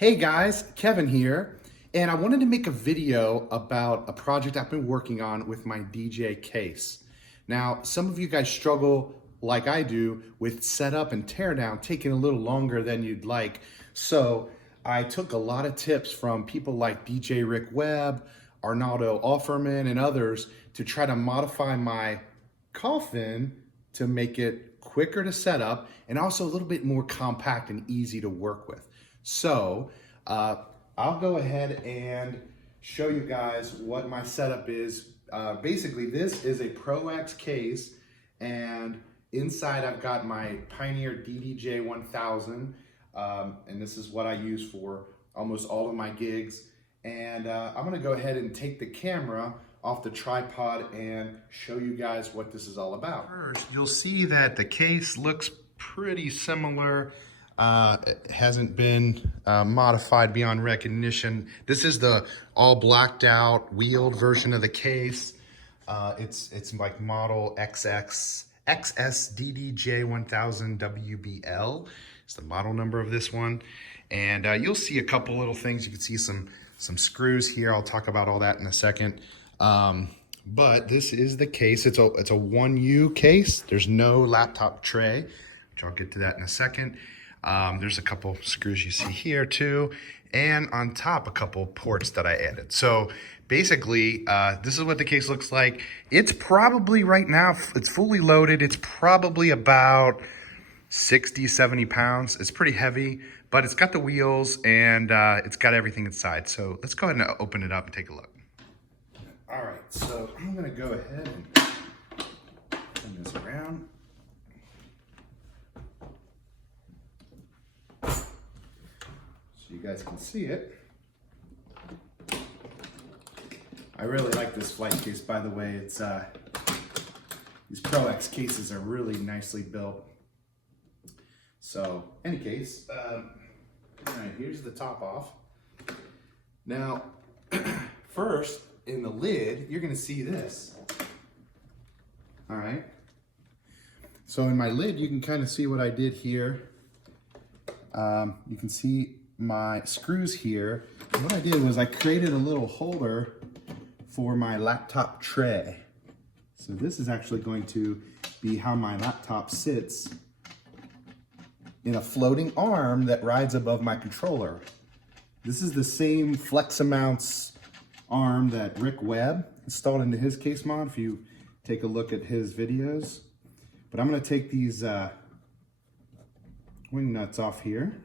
Hey guys, Kevin here, and I wanted to make a video about a project I've been working on with my DJ case. Now, some of you guys struggle like I do with setup and teardown taking a little longer than you'd like. So I took a lot of tips from people like DJ Rick Webb, Arnaldo Offerman, and others to try to modify my coffin to make it quicker to set up and also a little bit more compact and easy to work with. So I'll go ahead and show you guys what my setup is. Basically, this is a ProX case, and inside I've got my Pioneer DDJ-1000, and this is what I use for almost all of my gigs. And I'm gonna go ahead and take the camera off the tripod and show you guys what this is all about. First, you'll see that the case looks pretty similar. It hasn't been modified beyond recognition. This is the all blacked out wheeled version of the case. It's like model XS DDJ-1000 WBL. It's the model number of this one. And you'll see a couple little things. You can see some screws here. I'll talk about all that in a second. But this is the case. It's a 1U case. There's no laptop tray, which I'll get to that in a second. There's a couple screws you see here too, and on top a couple ports that I added. So basically, this is what the case looks like. It's probably right now, it's fully loaded. It's probably about 60, 70 pounds. It's pretty heavy, but it's got the wheels and it's got everything inside. So let's go ahead and open it up and take a look. All right, so I'm gonna go ahead and turn this around. You guys can see it. I really like this flight case, by the way. It's these ProX cases are really nicely built. So, any case, all right, here's the top off. Now, first, in the lid, you're gonna see this. All right. So in my lid, you can kind of see what I did here. You can see my screws here. And what I did was I created a little holder for my laptop tray. So this is actually going to be how my laptop sits in a floating arm that rides above my controller. This is the same Flex-A-Mounts arm that Rick Webb installed into his case mod, if you take a look at his videos. But I'm gonna take these wing nuts off here.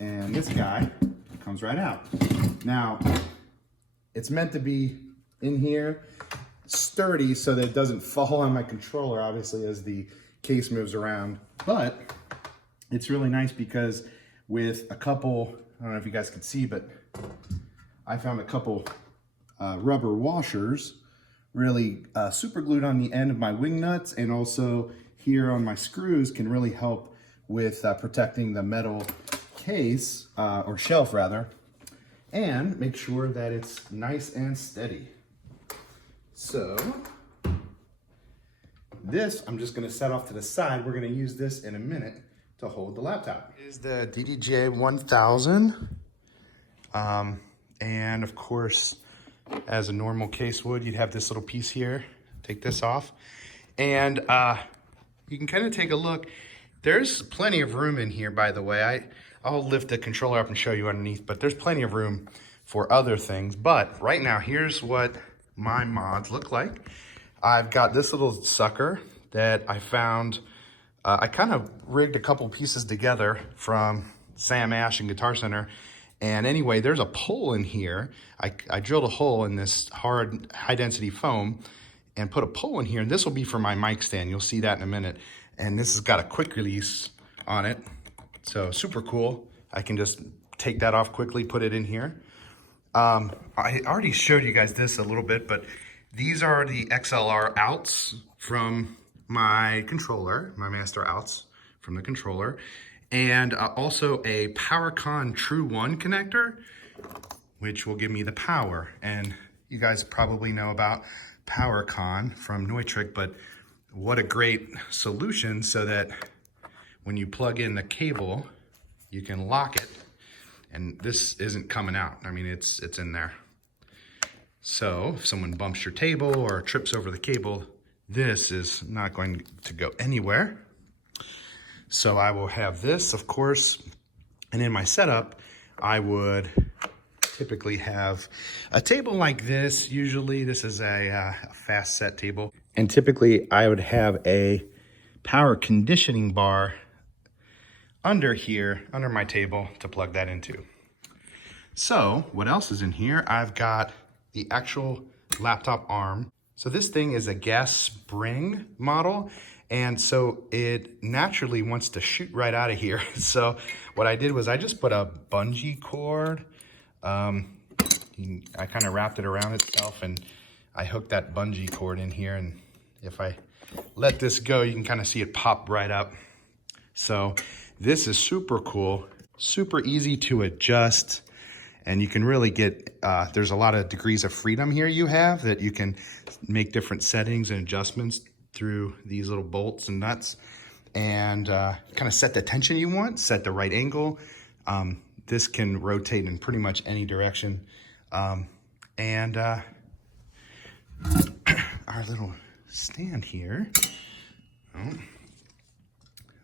And this guy comes right out. Now, it's meant to be in here, sturdy so that it doesn't fall on my controller, obviously, as the case moves around. But it's really nice because with a couple, I don't know if you guys can see, but I found a couple rubber washers really super glued on the end of my wing nuts, and also here on my screws can really help with protecting the metal case, or shelf rather, and make sure that it's nice and steady. So this I'm just going to set off to the side. We're going to use this in a minute to hold the laptop. This is the DDJ-1000, and of course, as a normal case would, you'd have this little piece here. Take this off, and you can kind of take a look. There's plenty of room in here, by the way. I'll lift the controller up and show you underneath, but there's plenty of room for other things. But right now, here's what my mods look like. I've got this little sucker that I found. I kind of rigged a couple pieces together from Sam Ash and Guitar Center. And anyway, there's a pole in here. I drilled a hole in this hard, high-density foam and put a pole in here. And this will be for my mic stand. You'll see that in a minute. And this has got a quick release on it. So super cool. I can just take that off quickly, put it in here. I already showed you guys this a little bit, but these are the XLR outs from my controller, my master outs from the controller, and also a PowerCon True 1 connector, which will give me the power. And you guys probably know about PowerCon from Neutrik, but what a great solution so that when you plug in the cable you can lock it, and this isn't coming out. I mean, it's in there. So if someone bumps your table or trips over the cable, this is not going to go anywhere. So I will have this, of course, and in my setup, I would typically have a table like this. Usually this is a fast set table. And typically I would have a power conditioning bar under here, under my table to plug that into. So what else is in here? I've got the actual laptop arm. So this thing is a gas spring model. And so it naturally wants to shoot right out of here. So what I did was I just put a bungee cord. I kind of wrapped it around itself, and I hooked that bungee cord in here. And if I let this go, you can kind of see it pop right up. So this is super cool, super easy to adjust. And you can really get, there's a lot of degrees of freedom here you have that you can make different settings and adjustments through these little bolts and nuts, and kind of set the tension you want, set the right angle. This can rotate in pretty much any direction. And our little stand here, let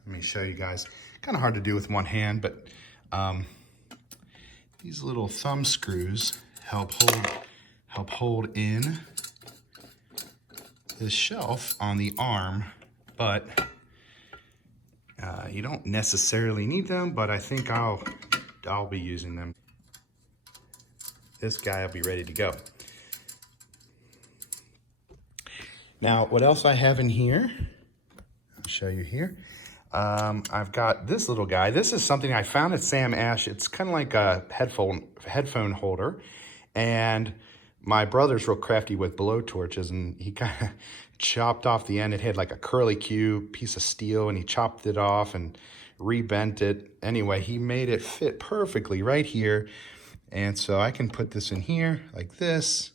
me show you guys. Kind of hard to do with one hand, but these little thumb screws help hold in this shelf on the arm, but you don't necessarily need them, but I think I'll be using them. This guy will be ready to go. Now, what else I have in here? I'll show you here. I've got this little guy. This is something I found at Sam Ash. It's kind of like a headphone holder, and my brother's real crafty with blow torches, and he kind of chopped off the end. It had like a curly Q piece of steel, and he chopped it off and rebent it. Anyway, he made it fit perfectly right here. And so I can put this in here like this.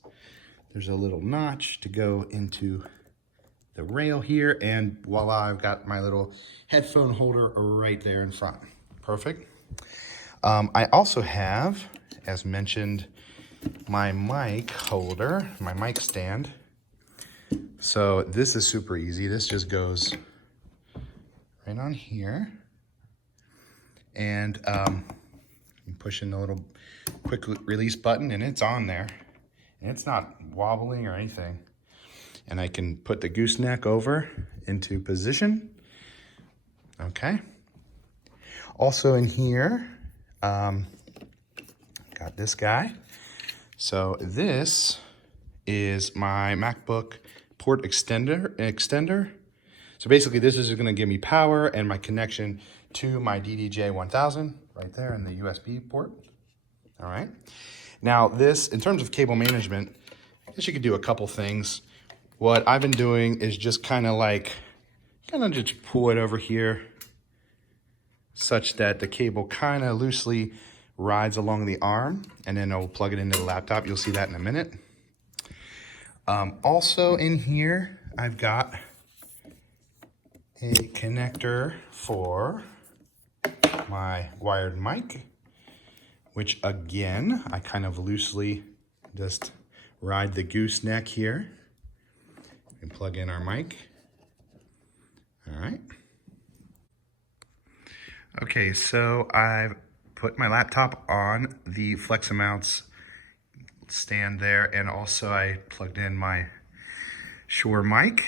There's a little notch to go into the rail here, and voila, I've got my little headphone holder right there in front. Perfect. I also have, as mentioned, my mic holder, my mic stand. So this is super easy. This just goes right on here, and you push in the little quick release button, and it's on there, and it's not wobbling or anything. And I can put the gooseneck over into position. Okay. Also in here, got this guy. So this is my MacBook port extender. So basically this is gonna give me power and my connection to my DDJ-1000 right there in the USB port. All right. Now this, in terms of cable management, I guess you could do a couple things. What I've been doing is just kind of just pull it over here such that the cable kind of loosely rides along the arm, and then I'll plug it into the laptop. You'll see that in a minute. Also in here, I've got a connector for my wired mic, which again, I kind of loosely just ride the gooseneck here and plug in our mic. All right. Okay, so I've put my laptop on the FlexMounts stand there, and also I plugged in my Shure mic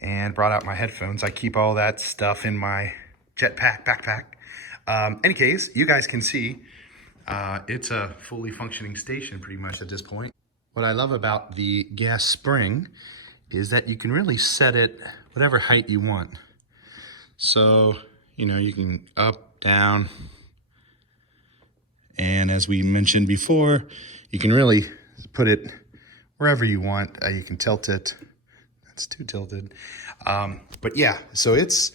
and brought out my headphones. I keep all that stuff in my jetpack backpack. Any case, you guys can see it's a fully functioning station pretty much at this point. What I love about the gas spring is that you can really set it whatever height you want. So, you know, you can up, down, and as we mentioned before, you can really put it wherever you want. You can tilt it. That's too tilted. But yeah, so it's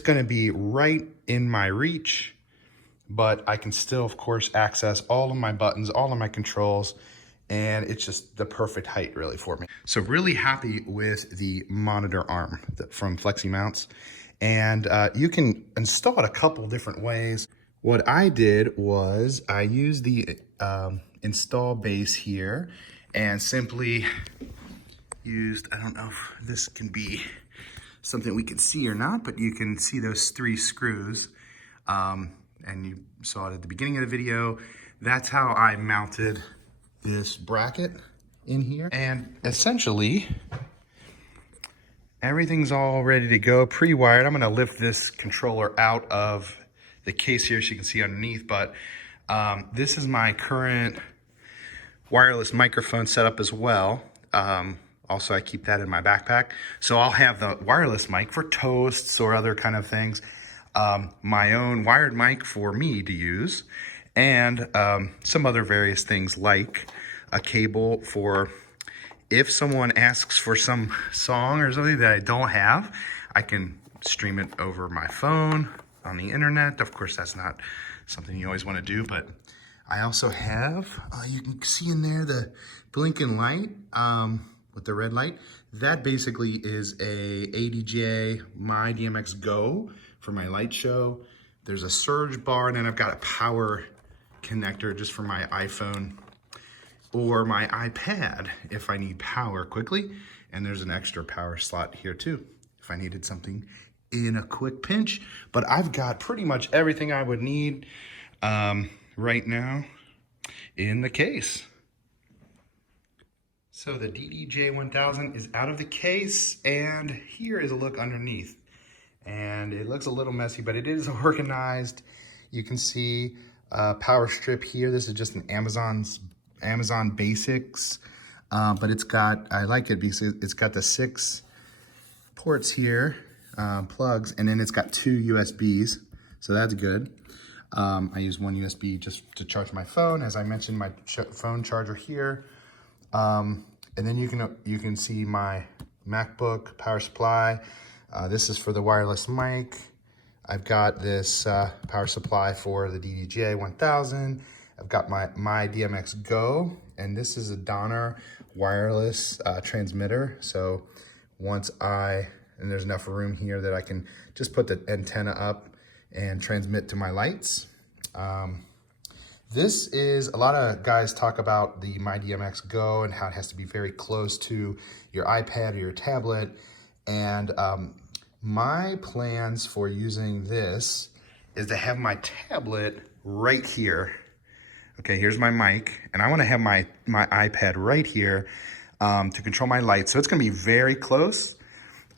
gonna be right in my reach, but I can still, of course, access all of my buttons, all of my controls, and it's just the perfect height really for me. So really happy with the monitor arm from FlexiMounts. And you can install it a couple different ways. What I did was I used the install base here and simply used, I don't know if this can be something we can see or not, but you can see those 3 screws. And you saw it at the beginning of the video. That's how I mounted this bracket in here. And essentially, everything's all ready to go, pre-wired. I'm gonna lift this controller out of the case here so you can see underneath, but this is my current wireless microphone setup as well. Also, I keep that in my backpack. So I'll have the wireless mic for toasts or other kind of things. My own wired mic for me to use, and some other various things like a cable for if someone asks for some song or something that I don't have, I can stream it over my phone on the internet. Of course, that's not something you always want to do, but I also have, you can see in there the blinking light with the red light. That basically is a ADJ My DMX Go for my light show. There's a surge bar, and then I've got a power connector just for my iPhone or my iPad if I need power quickly. And there's an extra power slot here too if I needed something in a quick pinch. But I've got pretty much everything I would need right now in the case. So the DDJ-1000 is out of the case, and here is a look underneath. And it looks a little messy, but it is organized. You can see power strip here. This is just an Amazon Basics, but it's got, I like it because it's got the 6 ports here, plugs, and then it's got 2 USBs, so that's good. I use 1 USB just to charge my phone. As I mentioned, my phone charger here. And then you can see my MacBook power supply. This is for the wireless mic. I've got this power supply for the DDJ-1000. I've got my DMX Go, and this is a Donner wireless transmitter. So once and there's enough room here that I can just put the antenna up and transmit to my lights. This is, a lot of guys talk about the My DMX Go and how it has to be very close to your iPad or your tablet. And my plans for using this is to have my tablet right here. Okay, here's my mic, and I want to have my iPad right here to control my lights. So it's going to be very close.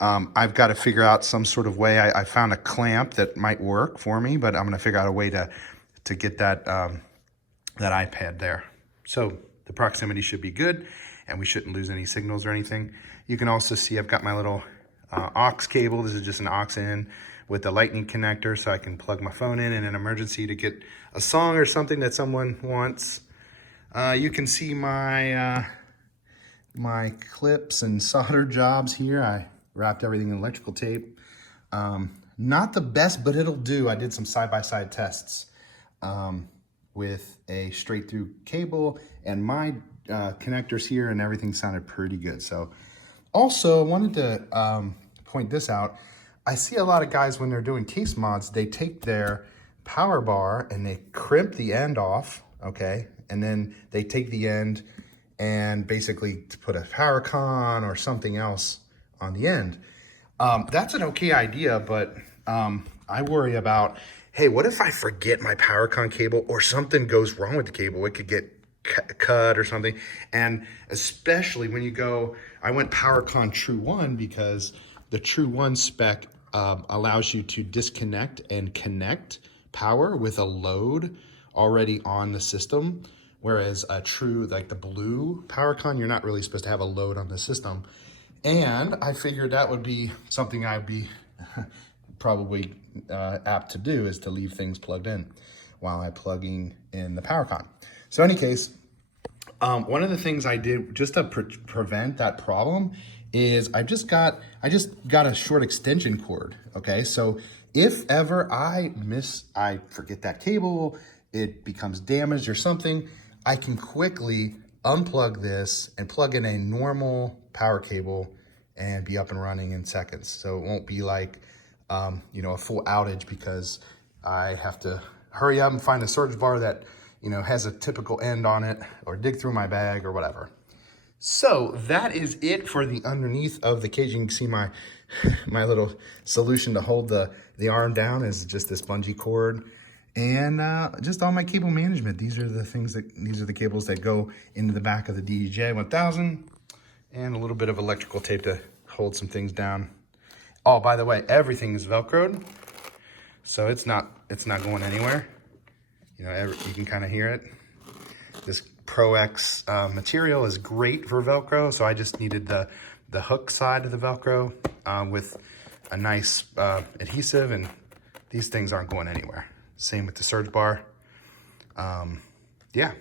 I've got to figure out some sort of way. I found a clamp that might work for me, but I'm going to figure out a way to get that that iPad there. So the proximity should be good, and we shouldn't lose any signals or anything. You can also see I've got my little aux cable. This is just an aux in with the lightning connector, so I can plug my phone in an emergency to get a song or something that someone wants. You can see my my clips and solder jobs here. I wrapped everything in electrical tape. Not the best, but it'll do. I did some side-by-side tests with a straight through cable, and my connectors here, and everything sounded pretty good. So also wanted to point this out. I see a lot of guys when they're doing case mods, they take their power bar and they crimp the end off, okay? And then they take the end and basically to put a power con or something else on the end. That's an okay idea, but I worry about, hey, what if I forget my power con cable or something goes wrong with the cable? It could get cut or something. And especially when you go, I went PowerCon True 1 because the True 1 spec allows you to disconnect and connect power with a load already on the system. Whereas a True, like the blue PowerCon, you're not really supposed to have a load on the system. And I figured that would be something I'd be probably apt to do, is to leave things plugged in while I'm plugging in the PowerCon. So in any case, one of the things I did just to prevent that problem is I just got a short extension cord, okay? So if ever I forget that cable, it becomes damaged or something, I can quickly unplug this and plug in a normal power cable and be up and running in seconds. So it won't be like, you know, a full outage because I have to hurry up and find a search bar that, you know, has a typical end on it, or dig through my bag or whatever. So that is it for the underneath of the cage. You can see my little solution to hold the arm down is just this bungee cord, and just all my cable management. These are the cables that go into the back of the DDJ-1000, and a little bit of electrical tape to hold some things down. Oh, by the way, everything is Velcroed, so it's not going anywhere. You know, you can kind of hear it. This ProX material is great for Velcro, so I just needed the hook side of the Velcro with a nice adhesive, and these things aren't going anywhere. Same with the surge bar. Yeah,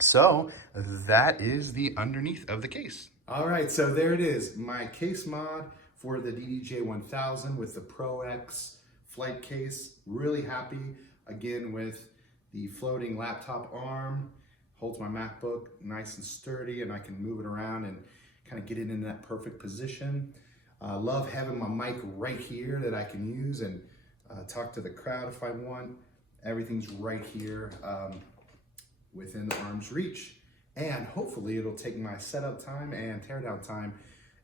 so that is the underneath of the case. All right, so there it is, my case mod for the DDJ-1000 with the ProX flight case. Really happy, again, with the floating laptop arm. Holds my MacBook nice and sturdy, and I can move it around and kind of get it in that perfect position. Love having my mic right here that I can use and talk to the crowd if I want. Everything's right here within the arm's reach. And hopefully it'll take my setup time and teardown time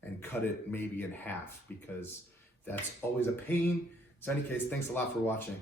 and cut it maybe in half, because that's always a pain. So in any case, thanks a lot for watching.